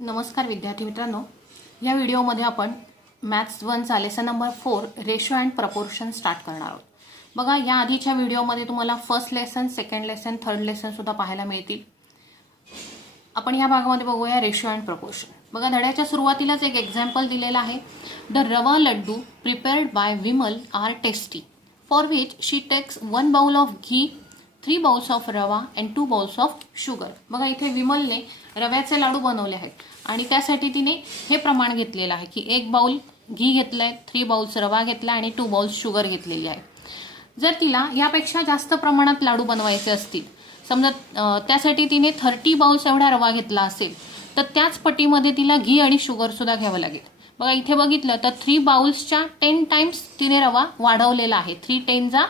नमस्कार विद्यार्थी मित्रांनो, या व्हिडिओमध्ये आपण मॅथ्स 1चा lesson number 4 ratio and proportion start करणार आहोत. बघा, या आधीच्या व्हिडिओमध्ये तुम्हाला first lesson, second lesson, third lesson सुद्धा पाहायला मिळतील. आपण या भागामध्ये बघूया रेशो अँड प्रपोर्शन. बघा, धड्याच्या सुरुवातीलाच एक एक्झाम्पल दिलेला आहे. The rava laddu prepared by Vimal are tasty, for which she takes 1 bowl of ghee, 3 bowls of rava and 2 bowls of sugar. बघा, इथे विमलने रव्याचे लाडू बनवले आहेत आणि त्यासाठी तिने हे प्रमाण घेतलेलं आहे की 1 बाउल घी घेतलंय, 3 बाउल्स रवा घेतला आणि 2 बाउल्स शुगर घेतलेली आहे. जर तिला यापेक्षा जास्त प्रमाणात लाडू बनवायचे असतील, समजा त्यासाठी तिने 30 बाउल्स एवढा रवा घेतला असेल, तर त्याच पटीमध्ये तिला घी आणि शुगर सुद्धा घ्यावं लागेल. बघा, इथे बघितलं तर 3 बाउल्सच्या 10 टाइम्स तिने रवा वाढवलेला आहे. 3 10 जा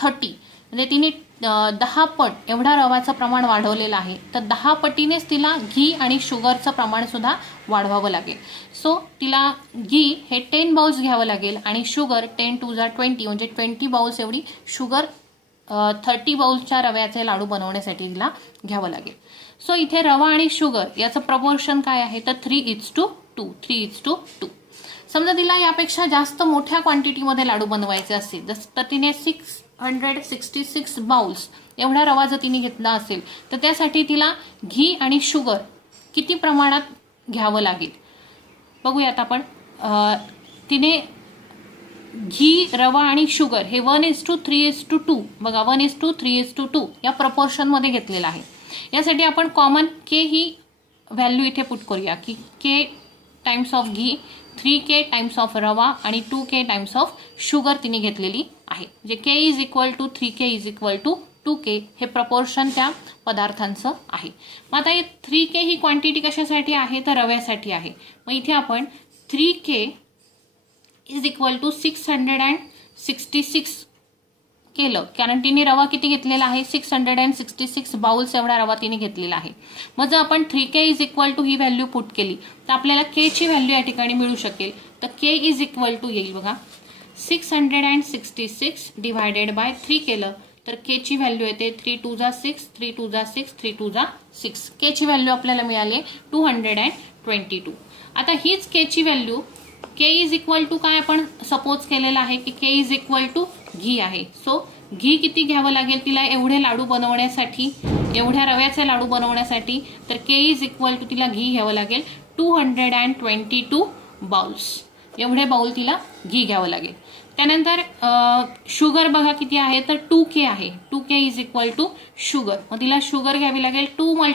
30, म्हणजे तिने 10 पट एवढा रवाचं प्रमाण वाढवलेलं आहे. तर 10 पटीनेच तिला घी आणि शुगरचं प्रमाण सुद्धा वाढवावं लागेल. सो तिला घी हे 10 बाउल्स घ्यावं लागेल आणि शुगर 10 2 जा 20, म्हणजे 20 बाउल्स एवढी शुगर 30 बाउल्सच्या रव्याचे लाडू बनवण्यासाठी तिला घ्यावं लागेल. सो इथे रवा आणि शुगर याचं प्रपोर्शन काय आहे तर 3:2. 3:2. समजा तिला यापेक्षा जास्त मोठ्या क्वांटिटीमध्ये लाडू बनवायचे असतील, तर तिने 666 बाउल्स एवढा रवा जर तिने घेतला असेल, तर त्यासाठी तिला घी आणि शुगर किती प्रमाणात घ्यावं लागेल बघूयात आपण. तिने घी, रवा आणि शुगर हे 1:3:2. बघा, 1:3:2 या प्रपोर्शनमध्ये घेतलेलं आहे. यासाठी आपण कॉमन के ही व्हॅल्यू इथे पुट करूया की के टाइम्स ऑफ घी, 3K टाइम्स ऑफ रवा आणि 2K टाइम्स ऑफ शुगर तिने घेतलेली आहे. म्हणजे K is equal to 3K is equal to 2K हे प्रपोर्शन त्या पदार्थांचं आहे. मग आता 3K ही क्वांटिटी कशासाठी आहे तर रव्यासाठी आहे. मग इथे आपण 3K इज इक्वल टू 666 केलं, कारण तिने रवा किती घेतलेला आहे 666 बाउल्स एवढा रवा तिने घेतलेला आहे. मग जर आपण 3K इज इक्वल टू ही व्हॅल्यू पुट केली तर आपल्याला K ची व्हॅल्यू या ठिकाणी मिळू शकेल. तर K इज इक्वल टू येईल बघा 666 डिवायडेड बाय 3 केलं तर K ची व्हॅल्यू येते 3 2 जा 6, 3 2 जा 6, 3 2 जा 6. K ची व्हॅल्यू आपल्याला मिळाली 222. आता हीच K ची value K is equal to काय आपण सपोज केलेलं आहे की K is equal to ghee आहे. सो घी किती घ्यावं लागेल तिला एवढे लाडू बनवण्यासाठी, एवढ्या रव्याचे लाडू बनवण्यासाठी, तर K इज इक्वल टू तिला घी घ्यावं लागेल 222 बाउल्स. एवढे बाउल तिला घी घ्यावं लागेल. त्यानंतर शुगर बघा किती आहे तर 2K आहे. 2K is equal to sugar. मग तिला शुगर घ्यावी लागेल 2 ×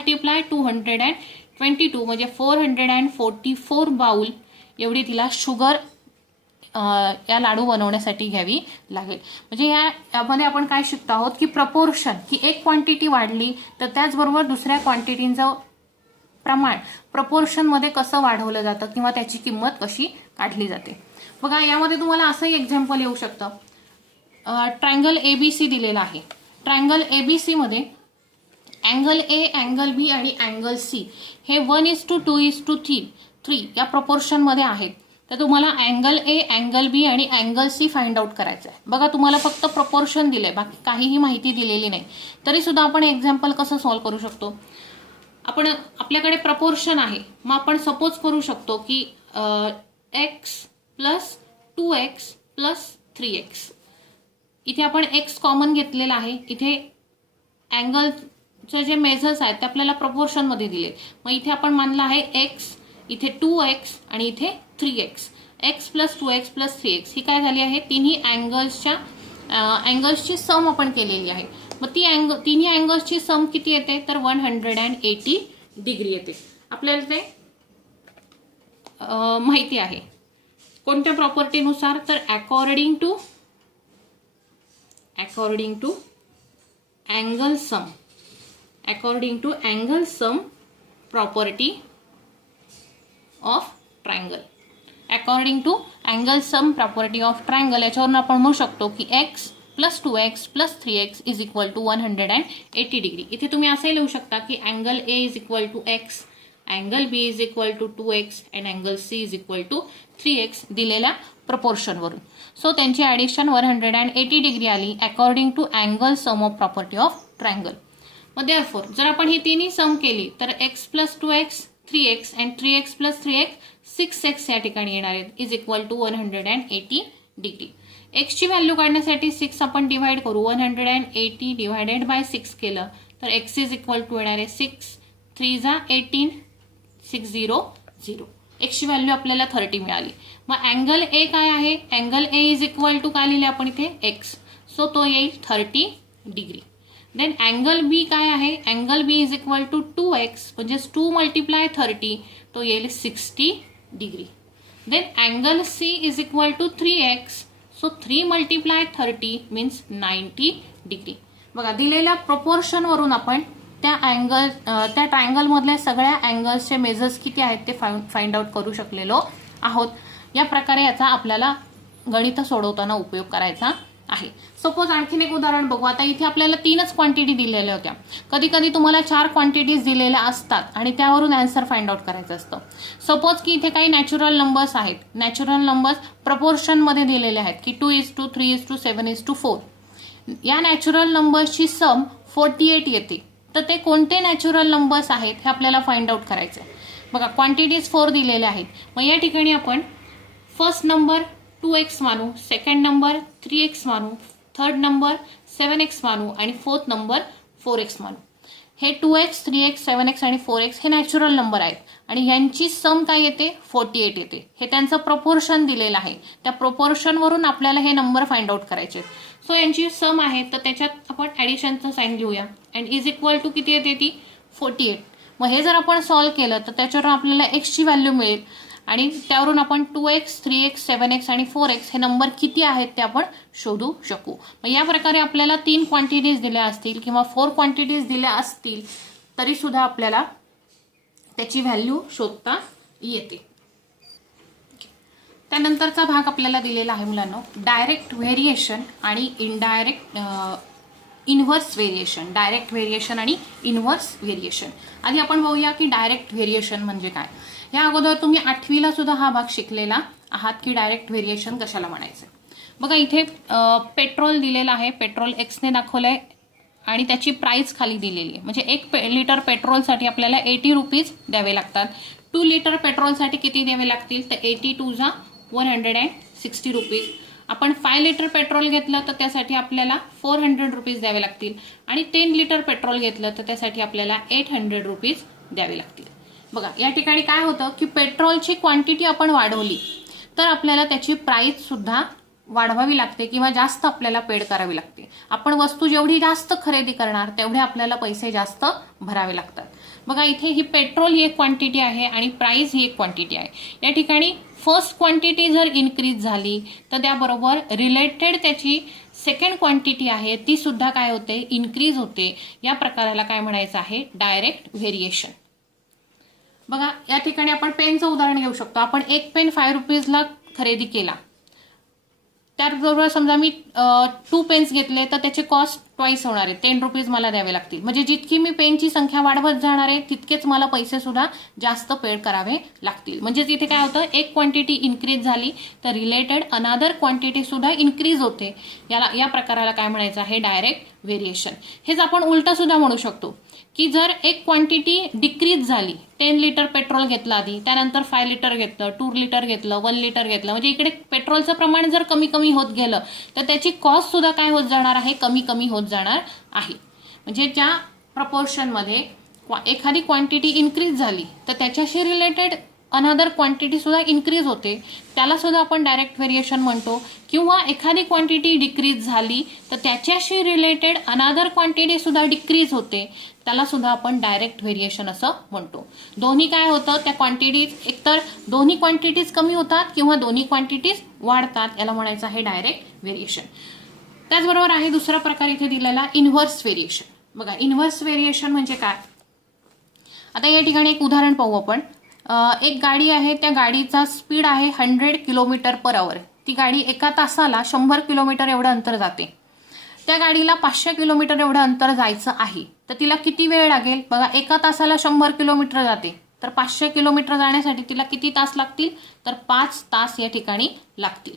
222 म्हणजे 444 बाउल एवढी तिला शुगर या लाडू बनवण्यासाठी घ्यावी लागेल. म्हणजे यामध्ये आपण काय शिकतो आहोत की प्रपोर्शन, की एक क्वांटिटी वाढली तर त्याचबरोबर दुसऱ्या क्वांटिटीचं प्रमाण प्रपोर्शनमध्ये कसं वाढवलं जातं किंवा त्याची किंमत कशी काढली जाते. बघा, यामध्ये तुम्हाला असंही एक्झाम्पल येऊ शकतं. ट्रायंगल ABC दिलेला आहे. ट्रायंगल ABC मध्ये अँगल A, अँगल B आणि अँगल C हे 1:2:3 या प्रपोर्शनमध्ये आहेत. तर तुम्हाला अँगल A, अँगल B आणि अँगल C फाइंड आउट करायचं आहे. बघा, तुम्हाला फक्त प्रपोर्शन दिलंय, बाकी काहीही माहिती दिलेली नाही. तरी सुद्धा आपण एक्झाम्पल कसं सॉल्व्ह करू शकतो. आपल्याकडे प्रपोर्शन आहे. मग आपण सपोज करू शकतो की x प्लस 2x प्लस 3x. इथे आपण x कॉमन घेतलेला आहे. इथे अँगलचे जे मेजर्स आहेत ते आपल्याला प्रपोर्शनमध्ये दिले. मग इथे आपण मानलं आहे x, इथे 2x आणि इथे 3x. x प्लस 2x प्लस 3x ही काय झाली आहे, तिन्ही अँगल्सची सम आपण केलेली आहे. मग तिन्ही अँगल्सची सम किती येते तर 180 डिग्री येते. आपल्याला ते माहिती आहे कोणत्या प्रॉपर्टीनुसार तर according to angle sum property of triangle. According to angle sum property of triangle याच्यावरून आपण म्हणू शकतो की x प्लस 2x प्लस 3x is equal to 180 degree. इथे तुम्ही असे लिहू शकता की angle A is equal to x, angle B is equal to 2x and angle C is equal to 3x दिलेल्या प्रपोर्शनवरून. सो त्यांची ॲडिशन 180 डिग्री आली according to angle some of property of triangle. मग देअरफॉर जर आपण ही तिन्ही सम केली तर x plus 2x 3x and 3x plus 3x 6x या ठिकाणी येणार आहेत इज इक्वल टू 180 डिग्री. एक्सची व्हॅल्यू काढण्यासाठी 6 आपण डिवाइड करू. 180 डिवायडेड बाय 6 केलं तर एक्स इज इक्वल टू येणार आहे 6 3 जा 18 600. एक्सची व्हॅल्यू आपल्याला 30 मिळाली. मग अँगल ए काय आहे? Angle A is equal to काय लिहिले आपण इथे एक्स, सो तो येईल 30 डिग्री. देन अँगल बी काय आहे? Angle B is equal to 2x म्हणजेच 2 मल्टिप्लाय 30 तो येईल 60 degree. Then angle C is equal to 3x, so 3 multiply 30 means 90 degree. बघा दिलेल्या प्रोपोर्शनवरून आपण त्या ट्रायंगल मधल्या सगळ्या अँगल्सचे मेजर्स किती आहेत ते फाइंड आउट करू शकलेलो आहोत. या प्रकारे याचा आपल्याला गणित सोडवताना उपयोग करायचा आहे. सपोज आणखीन एक उदाहरण बघू. आता इथे आपल्याला 3च क्वांटिटी दिलेल्या होत्या. कधी कधी तुम्हाला 4 क्वांटिटीज दिलेल्या असतात आणि त्यावरून आन्सर फाइंड आउट करायचं असतं. सपोज की इथे काही नॅचरल नंबर्स आहेत. नॅचरल नंबर्स प्रपोर्शनमध्ये दिलेले आहेत की 2:3 3:7:4. या नॅचरल नंबर्सची सम 48 येते. तर ते कोणते नॅचरल नंबर्स आहेत हे आपल्याला फाइंड आउट करायचं आहे. बघा क्वांटिटीज 4 दिलेल्या आहेत. मग या ठिकाणी आपण फर्स्ट नंबर 2x मानू, सेकंड नंबर 3x मानू, थर्ड नंबर 7x मानू आणि फोर्थ नंबर 4x मानू. हे 2x 3x 7x आणि 4x हे नॅचरल नंबर आहेत आणि यांची सम काय येते? 48 येते. हे त्यांचं प्रपोर्शन दिलेलं आहे. त्या प्रपोर्शनवरून आपल्याला हे नंबर फाइंड आउट करायचे आहेत. सो यांची सम आहे तर त्याच्यात आपण ॲडिशनचं साईन घेऊया अँड इज इक्वल टू किती येते ती 48. मग हे जर आपण सॉल्व्ह केलं तर त्याच्यावर आपल्याला एक्सची व्हॅल्यू मिळेल आणि त्यावरून आपण 2x 3x 7x आणि 4x हे नंबर किती आहेत ते आपण शोधू शकू. मग या प्रकारे आपल्याला 3 क्वांटिटीज दिल्या असतील किंवा 4 क्वांटिटीज दिल्या असतील तरी सुद्धा आपल्याला त्याची व्हॅल्यू शोधता येते. त्यानंतरचा भाग आपल्याला दिलेला आहे मुलांनो डायरेक्ट व्हेरिएशन आणि इनव्हर्स व्हेरिएशन. डायरेक्ट व्हेरिएशन आणि इनव्हर्स व्हेरिएशन. आधी आपण बघूया की डायरेक्ट व्हेरिएशन म्हणजे काय. या अगोदर तुम्ही 8वीला सुद्धा हा भाग शिकलेला आहात की डायरेक्ट व्हेरिएशन कशाला म्हणायचं. बघा इथे पेट्रोल दिलेलं आहे. पेट्रोल एक्सने दाखवलंय आणि त्याची प्राइस खाली दिलेली आहे. म्हणजे 1 लिटर पेट्रोलसाठी आपल्याला 80 रुपीज द्यावे लागतात. 2 लिटर पेट्रोलसाठी किती द्यावे लागतील तर 82 जा 160 रुपीज. आपण 5 लिटर पेट्रोल घेतलं तर त्यासाठी आपल्याला 400 रुपीज द्यावे लागतील आणि 10 लिटर पेट्रोल घेतलं तर त्यासाठी आपल्याला 800 रुपीज द्यावे लागतील. बघा या ठिकाणी काय होतं की पेट्रोलची क्वांटिटी आपण वाढवली तर आपल्याला त्याची प्राइस सुद्धा वाढवावी लागते किंवा जास्त आपल्याला पेड करावी लागते. आपण वस्तू जेवढी जास्त खरेदी करणार तेवढे आपल्याला पैसे जास्त भरावे लागतात. बघा इथे ही पेट्रोल ही एक क्वांटिटी आहे आणि प्राइस ही एक क्वांटिटी आहे. या ठिकाणी फर्स्ट क्वांटिटी जर इन्क्रीज झाली तर त्याबरोबर रिलेटेड त्याची सेकंड क्वांटिटी आहे ती सुद्धा काय होते इन्क्रीज होते. या प्रकाराला काय म्हणायचं आहे डायरेक्ट व्हेरिएशन. बघा या ठिकाणी आपण पेनचं उदाहरण घेऊ शकतो. आपण एक पेन 5 रुपीजला खरेदी केला. त्याचबरोबर समजा मी 2 पेन्स घेतले तर त्याचे कॉस्ट ट्वाइस होणार आहे. 10 रुपीज मला द्यावे लागतील. म्हणजे जितकी मी पेनची संख्या वाढवत जाणार आहे तितकेच मला पैसे सुद्धा जास्त पेड करावे लागतील. म्हणजे तिथे काय होतं एक क्वांटिटी इन्क्रीज झाली तर रिलेटेड अनादर क्वांटिटी सुद्धा इन्क्रीज होते. या प्रकाराला काय म्हणायचं आहे डायरेक्ट व्हेरिएशन. हेच आपण उलटं सुद्धा म्हणू शकतो की जर एक क्वांटिटी डिक्रीज झाली 10 लिटर पेट्रोल घेतलं आधी त्यानंतर 5 लिटर घेतलं 2 लिटर घेतलं 1 लिटर घेतलं म्हणजे इकडे पेट्रोलचं प्रमाण जर कमी कमी होत गेलं तर त्याची कॉस्ट सुद्धा काय होत जाणार आहे कमी कमी होत जाणार आहे. म्हणजे ज्या प्रपोर्शनमध्ये एखादी क्वांटिटी इन्क्रीज झाली तर त्याच्याशी रिलेटेड अनदर क्वांटिटी सुद्धा इन्क्रीज होते त्याला सुद्धा आपण डायरेक्ट व्हेरिएशन म्हणतो. किंवा एखादी क्वांटिटी डिक्रीज झाली तर त्याच्याशी रिलेटेड अनदर क्वांटिटी सुद्धा डिक्रीज होते त्याला सुद्धा आपण डायरेक्ट व्हेरिएशन असं म्हणतो. दोन्ही काय होतं त्या क्वांटिटीज एकतर दोन्ही क्वांटिटीज कमी होतात किंवा दोन्ही क्वांटिटीज वाढतात याला म्हणायचं आहे डायरेक्ट व्हेरिएशन. त्याचबरोबर आहे दुसरा प्रकार इथे दिलेला इनव्हर्स व्हेरिएशन. बघा इनव्हर्स व्हेरिएशन म्हणजे काय. आता या ठिकाणी एक उदाहरण पाहू आपण. एक गाडी आहे त्या गाडीचा स्पीड आहे 100 किलोमीटर पर आवर. ती गाडी एका तासाला 100 किलोमीटर एवढं अंतर जाते. त्या गाडीला 500 किलोमीटर एवढं अंतर जायचं आहे तर तिला किती वेळ लागेल. बघा एका तासाला 100 किलोमीटर जाते तर 500 किलोमीटर जाण्यासाठी तिला किती तास लागतील तर 5 तास या ठिकाणी लागतील.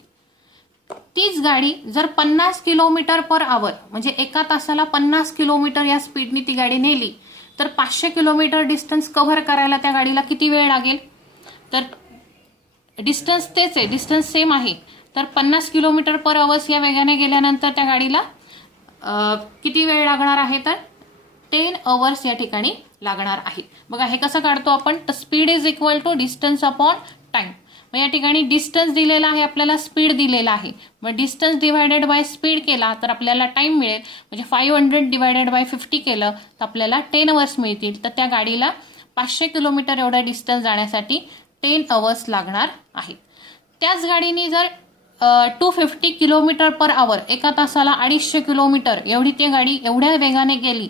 तीच गाडी जर 50 किलोमीटर पर आवर म्हणजे एका तासाला 50 किलोमीटर या स्पीडनी ती गाडी नेली तर 500 किलोमीटर डिस्टन्स कव्हर करायला त्या गाडीला किती वेळ लागेल? तर डिस्टन्स तेच आहे, डिस्टन्स सेम आहे. तर 50 किलोमीटर पर आवर्स या वेगाने गेल्यानंतर त्या गाडीला किती वेळ लागणार आहे? तर 10 आवर्स या ठिकाणी लागणार आहे. बघा हे कसं काढतो आपण? तर speed is equal to distance upon time. मग या ठिकाणी डिस्टन्स दिलेला आहे, आपल्याला स्पीड दिलेला आहे. मग डिस्टन्स डिवायडेड बाय स्पीड केला तर आपल्याला टाइम मिळेल. म्हणजे 500 डिवायडेड बाय 50 केलं तर आपल्याला 10 आवर्स मिळतील. तर त्या गाडीला 500 किलोमीटर एवढा डिस्टन्स जाण्यासाठी 10 आवर्स लागणार आहेत. त्याच गाडीने जर 250 किलोमीटर पर आवर, एका तासाला 250 किलोमीटर एवढी ती गाडी एवढ्या वेगाने गेली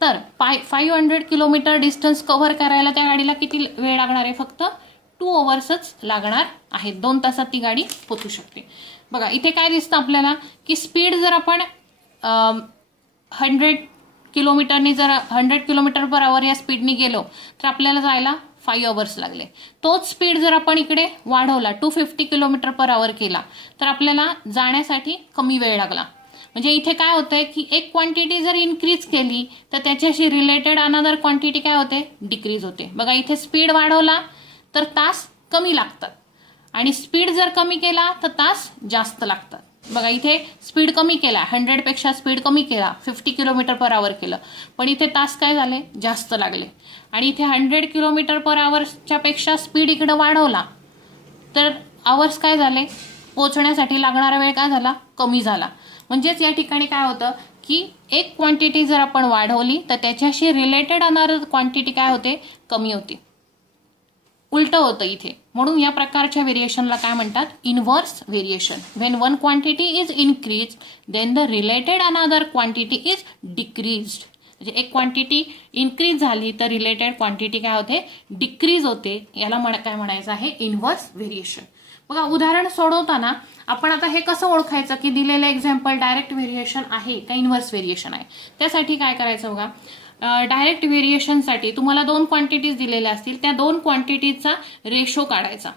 तर 500 किलोमीटर डिस्टन्स कव्हर करायला त्या गाडीला किती वेळ लागणार आहे? फक्त 2 आवर्सच लागणार आहेत. 2 तासात ती गाडी पोहोचू शकते. बघा इथे काय दिसतं आपल्याला की स्पीड जर आपण 100 किलोमीटरनी जर 100 किलोमीटर पर आवर या स्पीडनी गेलो तर आपल्याला जायला 5 आवर्स लागले. तोच स्पीड जर आपण इकडे वाढवला 250 किलोमीटर पर आवर केला तर आपल्याला जाण्यासाठी कमी वेळ लागला. म्हणजे इथे काय होतंय की एक क्वांटिटी जर इन्क्रीज केली तर त्याच्याशी रिलेटेड अनदर क्वांटिटी काय होते? डिक्रीज होते. बघा इथे स्पीड वाढवला तर तास कमी लागतात आणि स्पीड जर कमी केला तर तास जास्त लागतात. बघा इथे स्पीड कमी केला, 100 पेक्षा स्पीड कमी केला, 50 किलोमीटर पर आवर केलं, पण इथे तास काय झाले? जास्त लागले. आणि इथे 100 किलोमीटर पर आवरच्या पेक्षा स्पीड इकडे वाढवला तर आवर्स काय झाले? पोहोचण्यासाठी लागणारा वेळ काय झाला? कमी झाला. म्हणजेच या ठिकाणी काय होतं की एक क्वांटिटी जर आपण वाढवली तर त्याच्याशी रिलेटेड अनदर क्वांटिटी काय होते? कमी होते. उलटं होतं इथे. म्हणून या प्रकारच्या व्हेरिएशनला काय म्हणतात? Inverse variation. When one quantity is increase then the related another quantity is decreased. म्हणजे एक क्वांटिटी इन्क्रीज झाली तर रिलेटेड क्वांटिटी काय होते? डिक्रीज होते. याला काय म्हणायचं आहे? Inverse variation. बघा उदाहरण सोडवताना आपण आता हे कसं ओळखायचं की दिलेलं एक्झाम्पल डायरेक्ट व्हेरिएशन आहे का इनव्हर्स व्हेरिएशन आहे? त्यासाठी काय करायचं बघा, डायरेक्ट व्हेरिएशनसाठी तुम्हाला 2 क्वांटिटीज दिलेल्या असतील, त्या 2 क्वांटिटीचा रेशो काढायचा.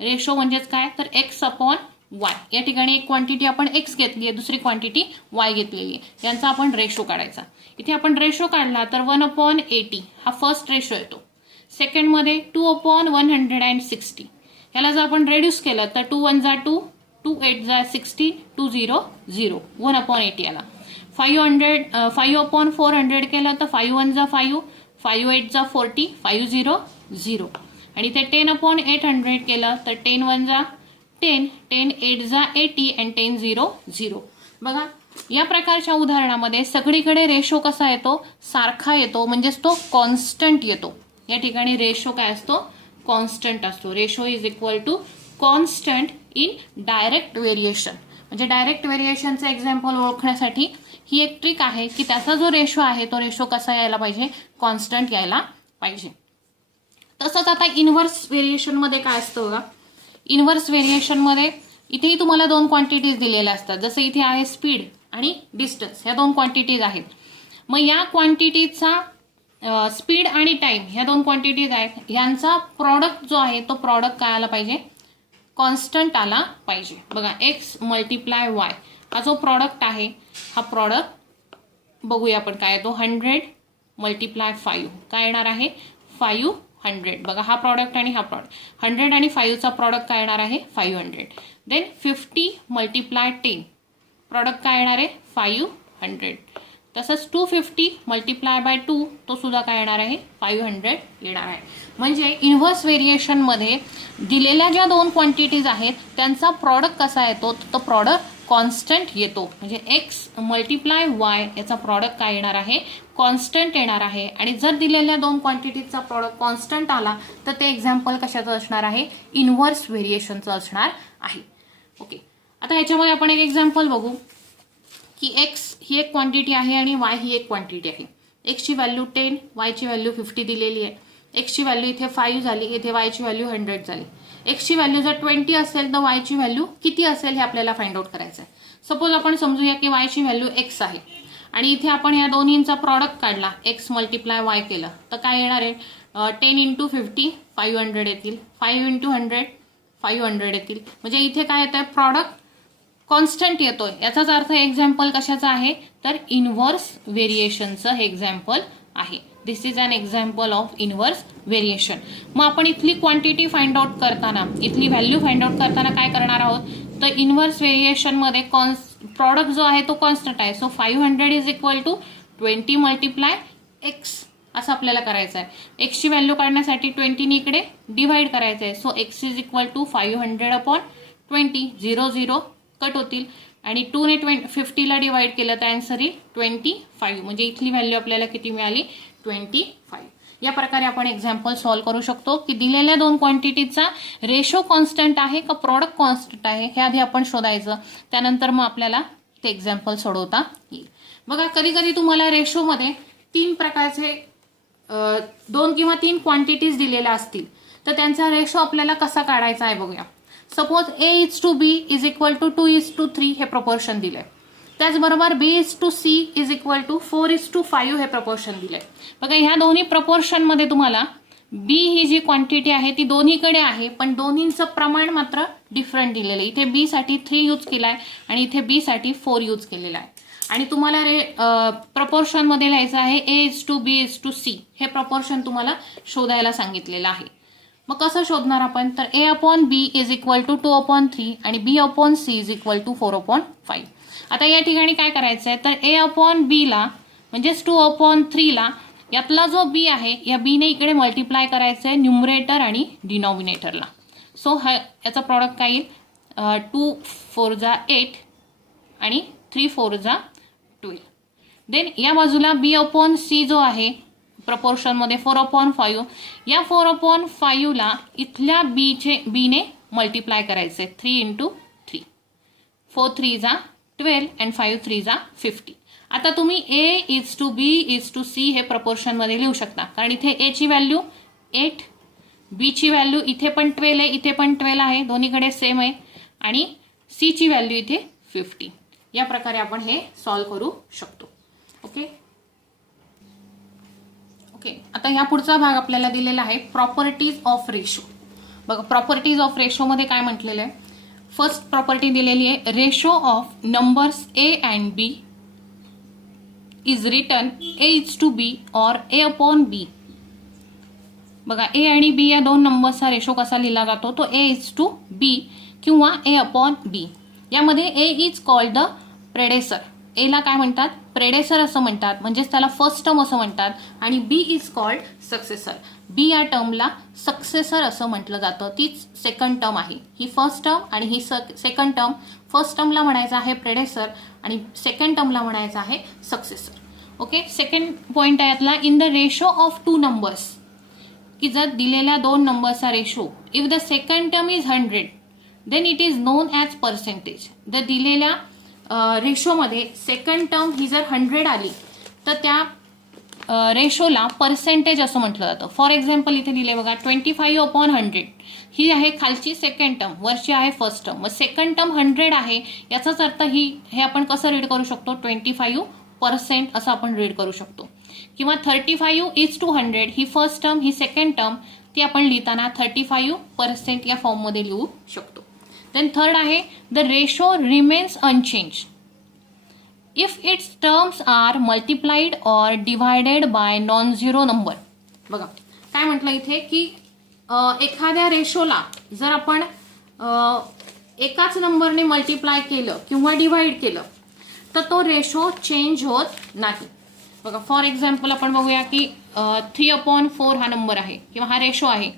रेशो म्हणजेच काय? तर एक्स अपॉन वाय. या ठिकाणी एक क्वांटिटी आपण एक्स घेतली आहे, दुसरी क्वांटिटी वाय घेतलेली आहे, यांचा आपण रेशो काढायचा. इथे आपण रेशो काढला तर 1/80 हा फर्स्ट रेशो येतो. सेकंडमध्ये 2/160. ह्याला जर आपण रेड्यूस केलं तर 2 1 जा 2, 2 8 जा 16, 2 0 0, 1/80 आला. 5/400 केलं तर 5 1 जा 5, 5 8 जा 40, 5 0 0. आणि ते 10/800 केलं तर 10 1 जा 10, 10 8 जा 80 आणि 10 0 0. बघा या प्रकारच्या उदाहरणामध्ये सगळीकडे रेशो कसा येतो? सारखा येतो, म्हणजेच तो कॉन्स्टंट येतो. या ठिकाणी रेशो काय असतो? कॉन्स्टंट असतो. Ratio is equal to constant in direct variation. म्हणजे डायरेक्ट व्हेरिएशनचं एक्झाम्पल ओळखण्यासाठी ही एक ट्रिक आहे की त्याचा जो रेशो आहे तो रेशो कसा यायला पाहिजे? कॉन्स्टंट यायला पाहिजे. तसंच आता इनव्हर्स व्हेरिएशनमध्ये काय असतं बघा, इनव्हर्स व्हेरिएशनमध्ये इथेही तुम्हाला 2 क्वांटिटीज दिलेल्या असतात. जसं इथे आहे स्पीड आणि डिस्टन्स, ह्या 2 क्वांटिटीज आहेत. मग या क्वांटिटीचा स्पीड आणि टाइम ह्या 2 क्वांटिटीज आहेत, ह्यांचा प्रॉडक्ट जो आहे तो प्रॉडक्ट काय आला पाहिजे? कॉन्स्टंट आला पाहिजे. बघा एक्स मल्टिप्लाय वाय हा जो प्रॉडक्ट आहे हा प्रॉडक्ट बघूया आपण काय येतो. 100 मल्टिप्लाय 5 काय येणार आहे? 500. बघा हा प्रॉडक्ट आणि हा प्रॉडक्ट, 100 आणि 5चा प्रॉडक्ट काय येणार आहे? 500. देन 50 मल्टिप्लाय 10 प्रॉडक्ट काय येणार आहे? 500. तसंच 250 मल्टिप्लाय बाय 2 तो सुद्धा काय येणार आहे? 500 येणार आहे. म्हणजे इनव्हर्स व्हेरिएशनमध्ये दिलेल्या ज्या 2 क्वांटिटीज आहेत त्यांचा प्रॉडक्ट कसा येतो? तो प्रॉडक्ट कॉन्स्टंट येतो. म्हणजे एक्स मल्टिप्लाय वाय याचा प्रॉडक्ट काय येणार आहे? कॉन्स्टंट येणार आहे. आणि जर दिलेल्या 2 क्वांटिटीजचा प्रॉडक्ट कॉन्स्टंट आला तर ते एक्झाम्पल कशाचं असणार आहे? इनव्हर्स व्हेरिएशनचं असणार आहे. ओके, आता ह्याच्यामध्ये आपण एक एक्झाम्पल बघू की एक्स ही एक क्वांटिटी आहे आणि वाय ही एक क्वांटिटी आहे. एक्सची व्हॅल्यू 10, वायची व्हॅल्यू 50 दिलेली आहे. एक्सची व्हॅल्यू इथे 5 झाली, इथे वायची व्हॅल्यू 100 झाली. एक्सची व्हॅल्यू जर 20 असेल तर वायची व्हॅल्यू किती असेल हे आपल्याला फाइंड आउट करायचं आहे. सपोज आपण समजूया की वायची व्हॅल्यू एक्स आहे आणि इथे आपण या दोन्हींचा प्रॉडक्ट काढला, एक्स मल्टिप्लाय वाय केलं तर काय येणार आहे? 10 × 50 500 येतील, 5 × 100 500 येतील. म्हणजे इथे काय येतं? प्रॉडक्ट कॉन्स्टंट येतोय. याचाच अर्थ एक्झाम्पल कशाचा आहे? तर इनव्हर्स व्हेरिएशनचं हे एक्झाम्पल आहे. This is an example of inverse variation. मग आपण इथली क्वांटिटी फाइंड आउट करताना, इथली व्हॅल्यू फाइंड आउट करताना काय करणार आहोत, तर इनव्हर्स व्हेरिएशनमध्ये प्रॉडक्ट जो आहे तो कॉन्स्टंट आहे. So 500 is equal to 20 multiply X असं आपल्याला करायचं आहे. एक्सची व्हॅल्यू काढण्यासाठी 20 इकडे डिव्हाइड करायचं आहे. So X is equal to 500/20. 0 0 cut होतील आणि 2 ने 50ला डिवाइड केलं तर आन्सर ही 25. म्हणजे इथली व्हॅल्यू आपल्याला किती मिळाली, 25. या प्रकारे आपण एक्झाम्पल सॉल्व्ह करू शकतो की दिलेल्या दोन क्वांटिटीचा रेशो कॉन्स्टंट आहे का प्रॉडक्ट कॉन्स्टंट आहे हे आधी आपण शोधायचं. त्यानंतर मग आपल्याला ते एक्झाम्पल सोडवता येईल. बघा कधी कधी तुम्हाला रेशोमध्ये 3 प्रकारचे 2 किंवा 3 क्वांटिटीज दिलेल्या असतील तर त्यांचा रेशो आपल्याला कसा काढायचा आहे बघूया. Suppose A:B is equal to 2:3 हे प्रपोर्शन दिलंय. त्याचबरोबर B:C इज इक्वल टू 4:5 हे प्रपोर्शन दिलंय. बघा ह्या दोन्ही प्रपोर्शन मध्ये तुम्हाला B ही जी क्वांटिटी आहे ती दोन्हीकडे आहे, पण दोन्हींचं प्रमाण मात्र डिफरंट दिलेलं आहे. इथे B साठी 3 यूज केलाय आणि इथे B साठी 4 यूज केलेला आहे. आणि तुम्हाला प्रपोर्शन मध्ये लिहायचं आहे A:B:C हे प्रपोर्शन तुम्हाला शोधायला सांगितलेलं आहे. मग कसं शोधणार आपण, तर A/B इज इक्वल टू 2/3 आणि B/C इज इक्वल टू 4/5. आता या ठिकाणी काय करायचं आहे, तर A/B ला म्हणजेच 2/3 ला यातला जो B आहे या B ने इकडे मल्टिप्लाय करायचं आहे न्यूमरेटर आणि डिनॉमिनेटरला. सो याचा प्रॉडक्ट काय येईल, 2 4 जा 8 आणि 3 4 जा 12. देन या बाजूला B/C जो आहे प्रपोर्शन मध्ये 4/5, या 4/5 ला इथल्या B ने मल्टिप्लाय करायचे 3 × 3. 4 3 जा 12 and 5 3 जा 50. आता तुम्ही A:B:C हे प्रपोर्शन मध्ये लिहू शकता, कारण इथे A ची व्हॅल्यू 8, B ची व्हॅल्यू इथे पण 12 आहे, इथे पण 12 आहे, दोन्हीकडे सेम आहे, आणि C ची व्हॅल्यू इथे 50. या प्रकारे आपण हे सॉल्व्ह करू शकतो. ओके. आता ह्या पुढचा भाग आपल्याला दिलेला आहे प्रॉपर्टीज ऑफ रेशो. बघा प्रॉपर्टीज ऑफ रेशो मध्ये काय म्हटलेलं आहे, फर्स्ट प्रॉपर्टी दिलेली आहे, ratio of numbers A and B is written A:B or A/B. बघा A आणि B या दोन नंबर्सचा रेशो कसा लिहिला जातो, तो A:B किंवा A/B. यामध्ये A is called the predecessor. A ला काय म्हणतात, प्रेडेसर असं म्हणतात, म्हणजेच त्याला फर्स्ट टर्म असं म्हणतात, आणि B is called successor. B या टर्मला सक्सेसर असं म्हटलं जातं, तीच सेकंड टर्म आहे. ही फर्स्ट टर्म आणि ही सेकंड टर्म. फर्स्ट टर्मला म्हणायचं आहे प्रेडेसर आणि सेकंड टर्मला म्हणायचं आहे सक्सेसर. ओके. सेकंड पॉइंट आहे यातला, in the ratio of 2 numbers, की जर दिलेल्या 2 नंबर्सचा ratio, if the second term is 100 then it is known as percentage. जर दिलेल्या रेशोमध्ये सेकंड टर्म ही जर 100 आली तर त्या रेशोला पर्सेंटेज असं म्हटलं जातं. फॉर एक्झाम्पल इथे दिले बघा 25/100 ही आहे खालची सेकंड टर्म, वरची आहे फर्स्ट टर्म. मग सेकंड टर्म 100 आहे, याचाच अर्थ हे आपण कसं रीड करू शकतो, 25% असं आपण रीड करू शकतो. किंवा 35:100 ही फर्स्ट टर्म, ही सेकंड टर्म, ती आपण लिहिताना 35% या फॉर्ममध्ये लिहू शकतो. देन थर्ड आहे, the ratio remains unchange if its terms are multiplied or divided by non zero number. बघा काय म्हटलं इथे, की एखाद्या रेशोला जर आपण एकाच नंबरने मल्टिप्लाय केलं किंवा डिवाइड केलं तर तो रेशो चेंज होत नाही. बघा फॉर एक्झाम्पल आपण बघूया की 3/4 हा नंबर आहे किंवा हा रेशो आहे,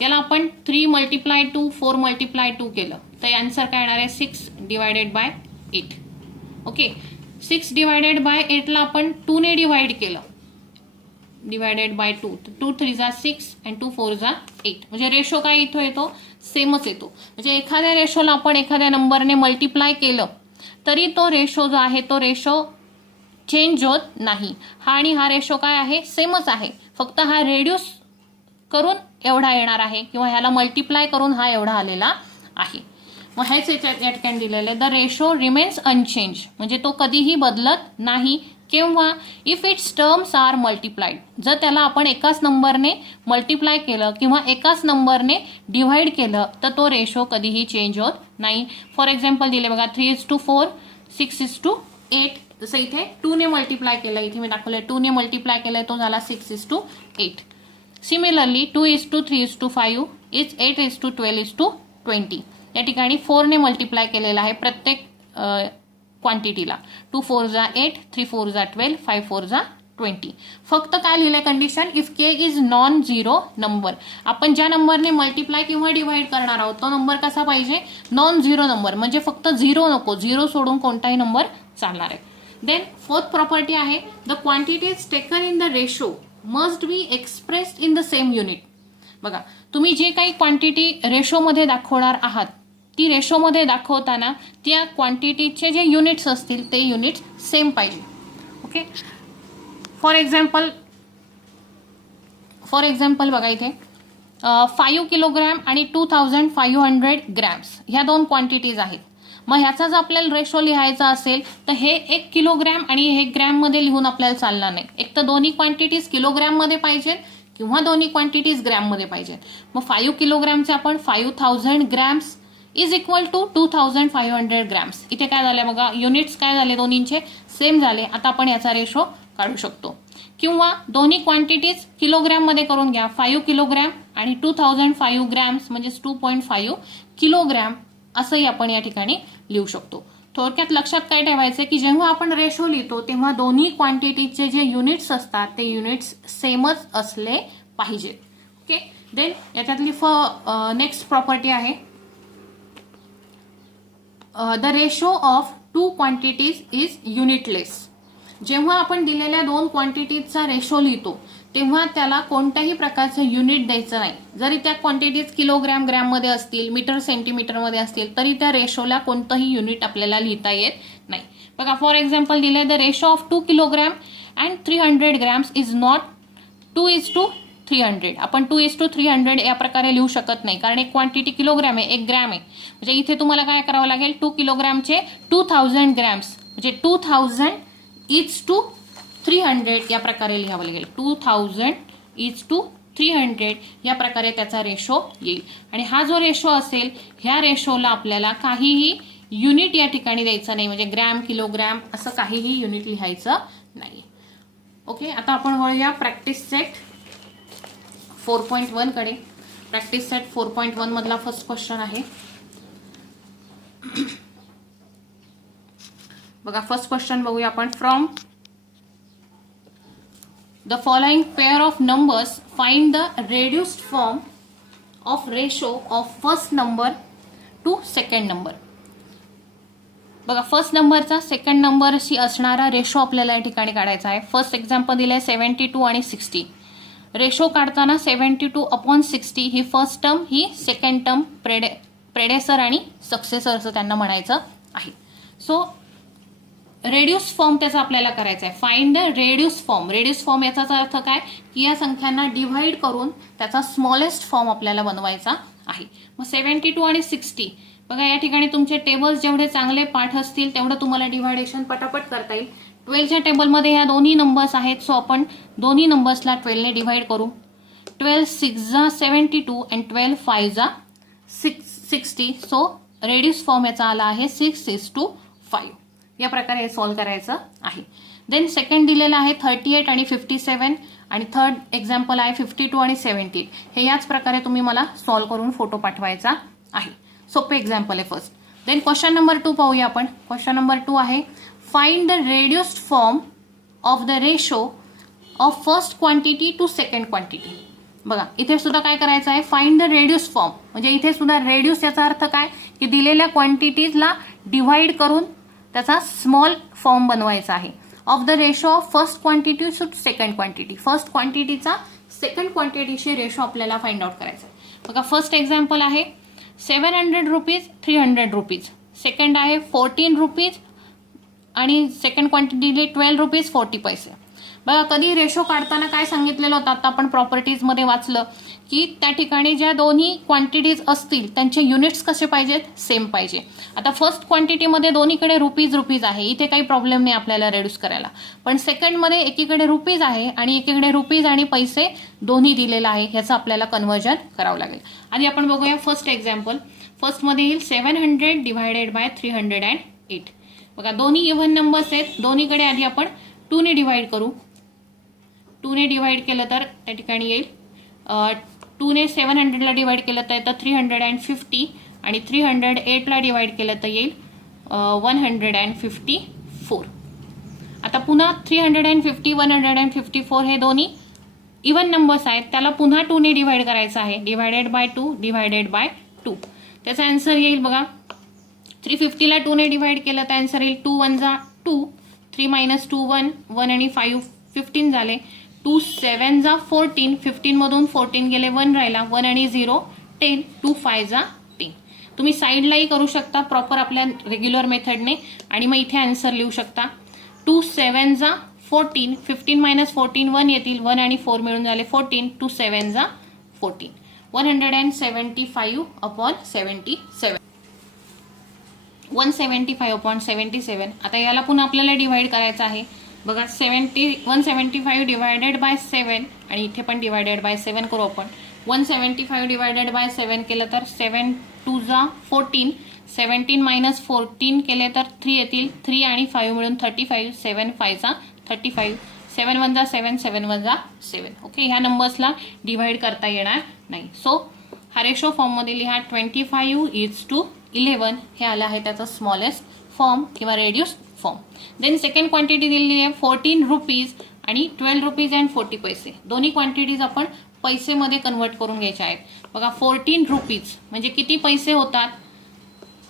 याला आपण 3 × 2 4 × 2 केलं तर आन्सर काय येणार आहे, 6 / 8. ओके. 6 / 8 ला आपण 2 ने डिवाइड केलं, डिवायडेड बाय 2, 2 3 जा 6 आणि 2 4 जा 8. म्हणजे रेशो काय इथं येतो, सेमच येतो. म्हणजे एखाद्या रेशोला आपण एखाद्या नंबरने मल्टिप्लाय केलं तरी तो रेशो जो आहे तो रेशो चेंज होत नाही. हा आणि हा रेशो काय आहे, सेमच आहे, फक्त हा रेड्यूस करून एवढा येणार आहे किंवा ह्याला मल्टिप्लाय करून हा एवढा आलेला आहे. मग हेच या ठिकाणी दिलेलं आहे, द रेशो रिमेन्स अनचेंज, म्हणजे तो कधीही बदलत नाही. किंवा if its terms are multiplied, जर त्याला आपण एकाच नंबरने मल्टिप्लाय केलं किंवा एकाच नंबरने डिव्हाइड केलं तर तो रेशो कधीही चेंज होत नाही. फॉर एक्झाम्पल दिले बघा 3:4, 6:8, जसं इथे 2 ने मल्टिप्लाय केलं, इथे मी दाखवलंय 2 ने मल्टिप्लाय केलंय, तो झाला 6:8. Similarly 2:3:5 is 8:12:20. या ठिकाणी 4 ने मल्टिप्लाय केलेला आहे प्रत्येक क्वांटिटीला. 2 4 जा 8, 3 4 जा 12, 5 4 जा 20. फक्त काय लिहिलंय condition, if K is non zero number. आपण ज्या नंबरने मल्टिप्लाय किंवा डिवाइड करणार आहोत तो नंबर कसा पाहिजे, नॉन झिरो नंबर, म्हणजे फक्त झिरो नको, झिरो सोडून कोणताही नंबर चालणार आहे. देन फोर्थ प्रॉपर्टी आहे, the quantities taken in the ratio must be expressed in the same unit. बघा, तुम्ही जे काही क्वांटिटी रेशोमध्ये दाखवणार आहात ती रेशोमध्ये दाखवताना त्या क्वांटिटीचे जे युनिट्स असतील ते युनिट्स सेम पाहिजे. ओके, फॉर एक्झाम्पल बघा इथे 5 किलोग्रॅम आणि 2500 ग्रॅम्स ह्या दोन क्वांटिटीज आहेत. मग ह्याचा जर आपल्याला रेशो लिहायचा असेल तर हे 1 किलोग्रॅम आणि हे ग्रॅममध्ये लिहून आपल्याला चालणार नाही. एक तर दोन्ही क्वांटिटीज किलोग्रॅममध्ये पाहिजेत किंवा दोन्ही क्वांटिटीज ग्रॅममध्ये पाहिजेत. मग 5 किलोग्रॅमचे आपण 5000 grams is equal to 2500 grams. इथे काय झाले बघा, युनिट्स काय झाले, दोन्हींचे सेम झाले. आता आपण याचा रेशो काढू शकतो. किंवा दोन्ही क्वांटिटीज किलोग्रॅममध्ये करून घ्या, 5 किलोग्रॅम आणि 2005 ग्रॅम्स म्हणजे 2.5 किलोग्रॅम असंही आपण या ठिकाणी लिहू शकतो. थोडक्यात लक्षात काय ठेवायचं की जेव्हा आपण रेशो लिहितो तेव्हा दोन्ही क्वांटिटीचे जे युनिट्स असतात ते युनिट्स सेमच असले पाहिजेत. ओके, देन याच्यातली नेक्स्ट प्रॉपर्टी आहे, the ratio of 2 quantities is unitless. जेव्हा आपण दिलेल्या 2 क्वांटिटीजचा रेशो लिहितो तेव्हा त्याला कोणत्याही प्रकारचं युनिट द्यायचं नाही. जरी त्या क्वांटिटीज किलोग्रॅम ग्रॅममध्ये असतील, मीटर सेंटीमीटरमध्ये असतील तरी त्या रेशोला कोणतंही युनिट आपल्याला लिहिता येत नाही. बघा, फॉर एक्झाम्पल दिले, the ratio of 2 kilogram and 300 grams is not 2:300. आपण 2:300 या प्रकारे लिहू शकत नाही, कारण एक क्वांटिटी किलोग्रॅम आहे, एक ग्रॅम आहे. म्हणजे इथे तुम्हाला काय करावं लागेल, 2 किलोग्रॅमचे 2000 ग्रॅम्स म्हणजे 2000:300 या प्रकारे लिहावं लागेल. 2000:300 या प्रकारे त्याचा रेशो येईल. आणि हा जो रेशो असेल ह्या रेशोला आपल्याला काहीही युनिट या ठिकाणी द्यायचं नाही, म्हणजे ग्रॅम किलोग्रॅम असं काहीही युनिट लिहायचं नाही. ओके, आता आपण वळूया प्रॅक्टिस सेट 4.1 कडे. प्रॅक्टिस सेट 4.1 मधला फर्स्ट क्वेश्चन आहे. बघा, फर्स्ट क्वेश्चन बघूया आपण. From the following pair of numbers find the reduced form of ratio of first number to second number. बघा, फर्स्ट नंबरचा सेकंड नंबरशी असणारा रेशो आपल्याला या ठिकाणी काढायचा आहे. फर्स्ट एक्झाम्पल दिलंय 72 आणि 60. रेशो काढताना 72/60 ही फर्स्ट टर्म, ही सेकंड टर्म, प्रेडेसर आणि सक्सेसर असं त्यांना म्हणायचं आहे. सो रेड्यूस फॉर्म त्याचा आपल्याला करायचा आहे. Find the reduce form. Reduce form याचा अर्थ काय की या संख्यांना डिव्हाइड करून त्याचा स्मॉलेस्ट फॉर्म आपल्याला बनवायचा आहे. मग 72 आणि 60 बघा, या ठिकाणी तुमचे टेबल्स जेवढे चांगले पाठ असतील तेवढं तुम्हाला डिव्हायडेशन पटापट करता येईल. 12च्या टेबलमध्ये ह्या दोन्ही नंबर्स आहेत, सो आपण दोन्ही नंबर्सला 12 ने डिव्हाइड करू. 12 6 जा 72 आणि 12 5 जा 60. सो रेड्यूस फॉर्म याचा आला आहे 6:5. या प्रकारे हे सॉल्व्ह करायचं आहे. देन सेकंड दिलेला आहे 38 आणि 57 आणि थर्ड एक्झाम्पल आहे 52 आणि 70. हे याच प्रकारे तुम्ही मला सॉल्व्ह करून फोटो पाठवायचा आहे. सोपे एक्झाम्पल आहे फर्स्ट. देन क्वेश्चन नंबर 2 पाहूया आपण. क्वेश्चन नंबर 2 आहे, find the reduced form of the ratio of first quantity to second quantity. बघा, इथे सुद्धा काय करायचं आहे, फाइंड द रेड्युस फॉर्म. म्हणजे इथे सुद्धा रेड्यूस याचा अर्थ काय की दिलेल्या क्वांटिटीजला डिव्हाइड करून त्याचा स्मॉल फॉर्म बनवायचा आहे. Of the ratio of first quantity to second quantity. First क्वांटिटीचा सेकंड क्वांटिटीशी रेशो आपल्याला फाइंड आउट करायचा आहे. बघा, फर्स्ट एक्झाम्पल आहे 700 रुपीज 300 रुपीज. सेकंड आहे 14 रुपीज आणि सेकंड क्वांटिटी 12 रुपीज 40 पैसे. बघा, कधी रेशो काढताना काय सांगितलेलं होतं, आता आपण प्रॉपर्टीजमध्ये वाचलं की त्या ठिकाणी ज्या दोन्ही क्वांटिटीज असतील त्यांचे युनिट्स कसे पाहिजेत, सेम पाहिजे. आता फर्स्ट क्वांटिटीमध्ये दोन्हीकडे रुपीज आहे, इथे काही प्रॉब्लेम नाही आपल्याला रेड्यूस करायला. पण सेकंडमध्ये एकीकडे रुपीज आहे आणि एकीकडे रुपीज आणि पैसे दोन्ही दिलेलं आहे, ह्याचं आपल्याला कन्व्हर्जन करावं लागेल. आधी आपण बघूया फर्स्ट एक्झाम्पल. फर्स्टमध्ये येईल 700 डिवायडेड बाय 308. बघा दोन्ही इव्हन नंबर्स आहेत, दोन्हीकडे आधी आपण 2 ने डिवाइड करू. 2 ने डिवाइड केलं तर त्या ठिकाणी येईल 2 ने 700 ला डिवाइड केलं तर येतं 350 आणि 308 ला डिवाइड केलं तर येईल 154. आता पुन्हा 350 154 हे दोन्ही इव्हन नंबर्स आहेत, त्याला पुन्हा 2 ने डिवाइड करायचं आहे. Divided by 2 divided by 2. त्याचा आन्सर येईल बघा 350 ला 2 ने डिवाइड केलं तर आन्सर येईल 2 1 जा 2, 3 मायनस 2 1, 1 आणि 5 15 झाले. 2 7 जा 14, 15 मधून 14 गेले 1 राहिला, 1 आणि 0 10, 2 5 जा 10. तुम्ही साईडलाही करू शकता प्रॉपर आपल्या रेग्युलर मेथडने आणि मग इथे आन्सर लिहू शकता. 2 7 जा 14, 15 मायनस 14 1 येतील, 1 आणि 4 मिळून झाले 14, 2 7 जा 14. 175 अपॉन 77. 175 अपॉन 77. आता याला पुन्हा आपल्याला डिवाइड करायचं आहे बघा. 175 डिवायडेड बाय 7 आणि इथे पण डिवायडेड बाय 7 करू आपण. 175 डिवायडेड बाय 7 केलं तर 7 2 जा 14, 17 मायनस 14 केले तर 3 येतील, 3 आणि 5 मिळून 35, 7 5 जा 35, 7 1 जा 7, 7 1 जा 7. ओके, ह्या नंबर्सला डिवाइड करता येणार नाही. सो हा रेशो फॉर्ममध्ये लिहा 25:11 हे आलं आहे त्याचं स्मॉलेस्ट फॉर्म किंवा reduce form. Then second quantity दिलेली आहे 14 रुपीज आणि 12 रुपीज अँड 40 पैसे. दोन्ही क्वांटिटीज आपण पैसेमध्ये कन्वर्ट करून घ्यायच्या आहेत. बघा 14 रुपीज म्हणजे किती पैसे होतात,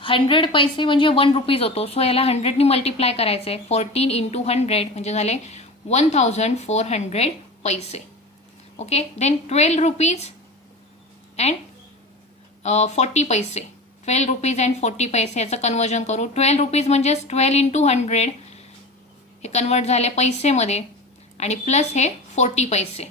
100 पैसे म्हणजे 1 रुपीज होतो. सो याला 100 ने मल्टिप्लाय करायचे. 14 इंटू 100 म्हणजे झाले 1400 पैसे. ओके, देन 12 रुपीज अँड 40 पैसे. 12 रुपीज अँड 40 पैसे याचं कन्वर्जन करू. 12 रुपीज म्हणजे 12 इंटू 100 हे कन्वर्ट झाले पैसेमध्ये आणि प्लस हे 40 पैसे.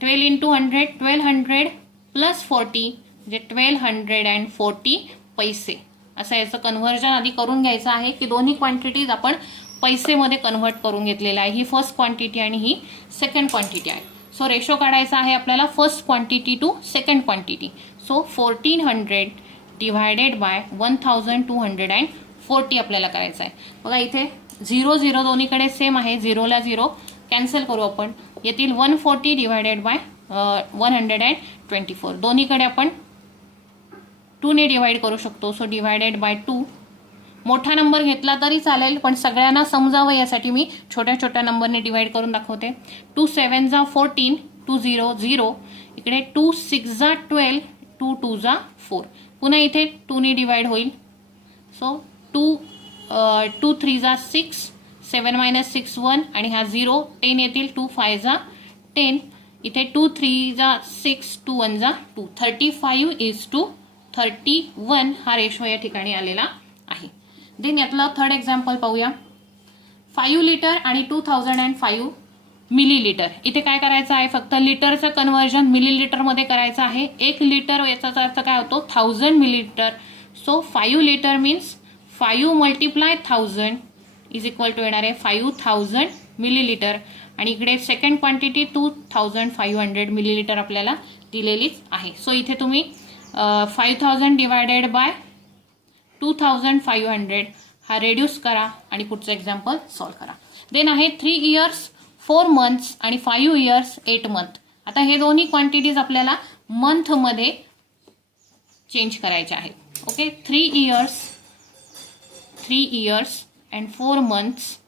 12 इंटू 100 1200 प्लस 40 म्हणजे 1240 पैसे. असं याचं कन्व्हर्जन आधी करून घ्यायचं आहे की दोन्ही क्वांटिटीज आपण पैसेमध्ये कन्व्हर्ट करून घेतलेलं आहे. ही फर्स्ट क्वांटिटी आणि ही सेकंड क्वांटिटी आहे. सो रेशो काढायचा आहे आपल्याला first quantity to second quantity. So 1400 divided by 1240 आपल्याला करायचं आहे. बघा इथे 0 0 दोन्हीकडे सेम आहे, 0 ला 0 कॅन्सल करू आपण. येतील 140 डिवायडेड बाय 124. दोन्हीकडे आपण 2 ने डिवाइड करू शकतो. So divided by 2. मोठा नंबर घेतला तरी चालेल पण सगळ्यांना समजावं यासाठी मी छोट्या छोट्या नंबरने डिवाइड करून दाखवते. 2 7 जा 14, 2 0 0. इकडे 2 6 जा 12, 2 2 जा 4. पुन्हा इथे 2 ने डिवाइड होईल. सो 2 3 जा 6, 7 मायनस 6 1 आणि हा 0 10 येतील, 2 5 जा 10. इथे 2 3 जा 6, 2 1 जा 2. 35:31 हा रेशो या ठिकाणी आलेला आहे. देन यातलं थर्ड एक्झाम्पल पाहूया. 5 लिटर आणि 2005 मिलीलिटर. इथे काय करायचं आहे, फक्त लिटरचं कन्व्हर्जन मिलीलिटरमध्ये करायचं आहे. 1 लिटर याचा अर्थ काय होतो 1000 millilitre. So 5 litre means 5 multiply 1000 is equal to येणार आहे 5000 मिलीलिटर. आणि इकडे सेकंड क्वांटिटी 2500 मिलीलिटर आपल्याला दिलेलीच आहे. सो इथे तुम्ही 5000 डिवायडेड बाय 2500 हा रेड्यूस करा आणि पुढचं एक्झाम्पल सॉल्व्ह करा. देन आहे 3 इयर्स 4 मंथ्स आणि 5 इयर्स 8 मंथ. आता हे दोन्ही क्वांटिटीज आपल्याला मंथमध्ये चेंज करायचे आहेत. Okay, 3 years and 4 months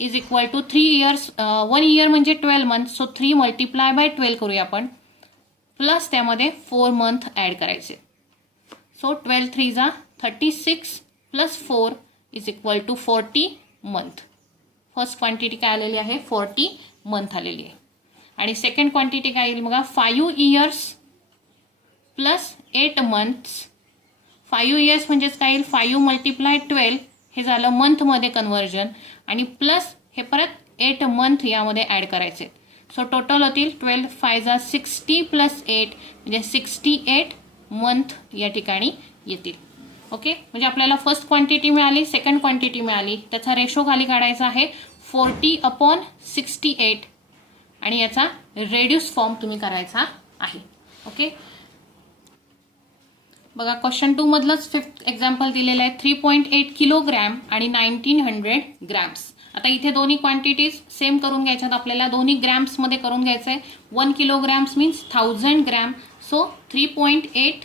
is equal to 3 years 1 year म्हणजे 12 मंथ. सो 3 मल्टिप्लाय बाय 12 करूया आपण, प्लस त्यामध्ये 4 मंथ ॲड करायचे. सो 12 3 जा 36 plus 4 is equal to 40 month. First quantity काय आलेली आहे 40 मंथ आलेली आहे. आणि सेकंड क्वांटिटी काय येईल बघा 5 इयर्स प्लस 8 मंथ्स. 5 इयर्स म्हणजेच काय येईल 5 मल्टिप्लाय 12 हे झालं मंथमध्ये कन्व्हर्जन आणि प्लस हे परत 8 मंथ यामध्ये ॲड करायचे. सो टोटल होतील 12 5 जा 60 प्लस 8 म्हणजे 68 मंथ या ठिकाणी येतील. ओके, म्हणजे आपल्याला फर्स्ट क्वांटिटी मिळाली, सेकंड क्वांटिटी मिळाली. त्याचा रेशो खाली काढायचा आहे 40/68 आणि याचा रेड्यूस फॉर्म तुम्ही करायचा आहे. ओके, बघा क्वेश्चन 2 मधलंच 5th एक्झाम्पल दिलेलं आहे 3.8 किलोग्रॅम आणि 1900 ग्रॅम्स. आता इथे दोन्ही क्वांटिटीज सेम करून घ्यायच्यात आपल्याला, दोन्ही ग्रॅम्समध्ये करून घ्यायचं आहे. 1 kilograms means 1000 gram. So 3.8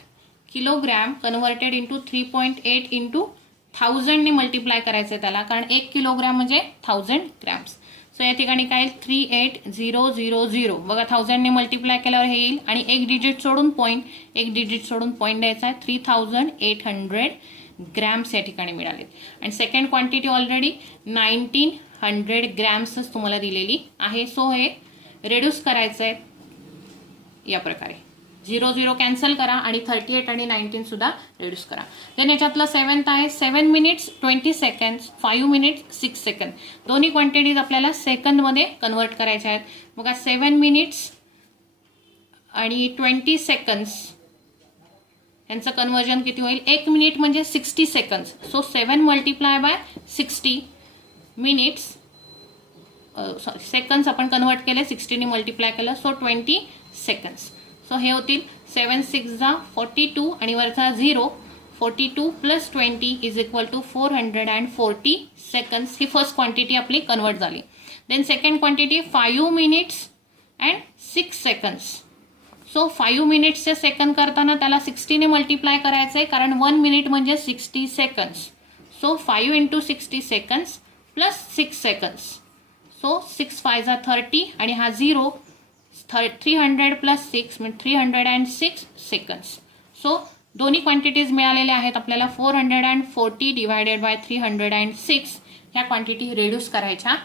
kilogram converted into 3.8 into 1000 ने मल्टिप्लाय करायचं आहे त्याला, कारण 1 किलोग्रॅम म्हणजे 1000 ग्रॅम्स. सो या ठिकाणी काय 38000. बघा 1000 ने मल्टिप्लाय केल्यावर हे येईल आणि एक डिजिट सोडून पॉईंट द्यायचा आहे. 3800 ग्रॅम्स या ठिकाणी मिळाले. आणि सेकंड क्वांटिटी ऑलरेडी 1900 ग्रॅम्सच तुम्हाला दिलेली आहे. सो हे रेड्यूस करायचं आहे या प्रकारे. 0 कॅन्सल करा आणि 38 आणि 19 सुद्धा रेड्यूस करा. देन याच्यातलं 7th आहे 7 मिनिट्स 20 सेकंड्स 5 मिनिट्स 6 सेकंड. दोन्ही क्वांटिटीज आपल्याला सेकंदमध्ये कन्वर्ट करायच्या आहेत. बघा 7 मिनिट्स आणि 20 सेकंड्स यांचं कन्वर्जन किती होईल. 1 मिनिट म्हणजे 60 seconds. So 7 multiply by 60 minutes seconds आपण कन्वर्ट केले, 60 ने मल्टिप्लाय केलं. So 20 seconds. सो हे होतील 7 6 42 आणि वरचा 0. 42 plus 20 is equal to 440 seconds. ही फर्स्ट क्वांटिटी आपली कन्वर्ट झाली. Then second quantity 5 minutes and 6 seconds. So 5 मिनिट्सचे सेकंड करताना त्याला 60 ने मल्टिप्लाय करायचं आहे, कारण 1 मिनिट म्हणजे 60 seconds. So 5 into 60 seconds plus 6 seconds. So 6 5 30 आणि हा 0. 300 प्लस 6 म्हणजे 306 सेकंड्स. सो दोन्ही क्वांटिटीज मिळालेल्या आहेत आपल्याला. 440 डिवायडेड बाय 306 ह्या क्वांटिटी रेड्यूस करायच्या आहेत.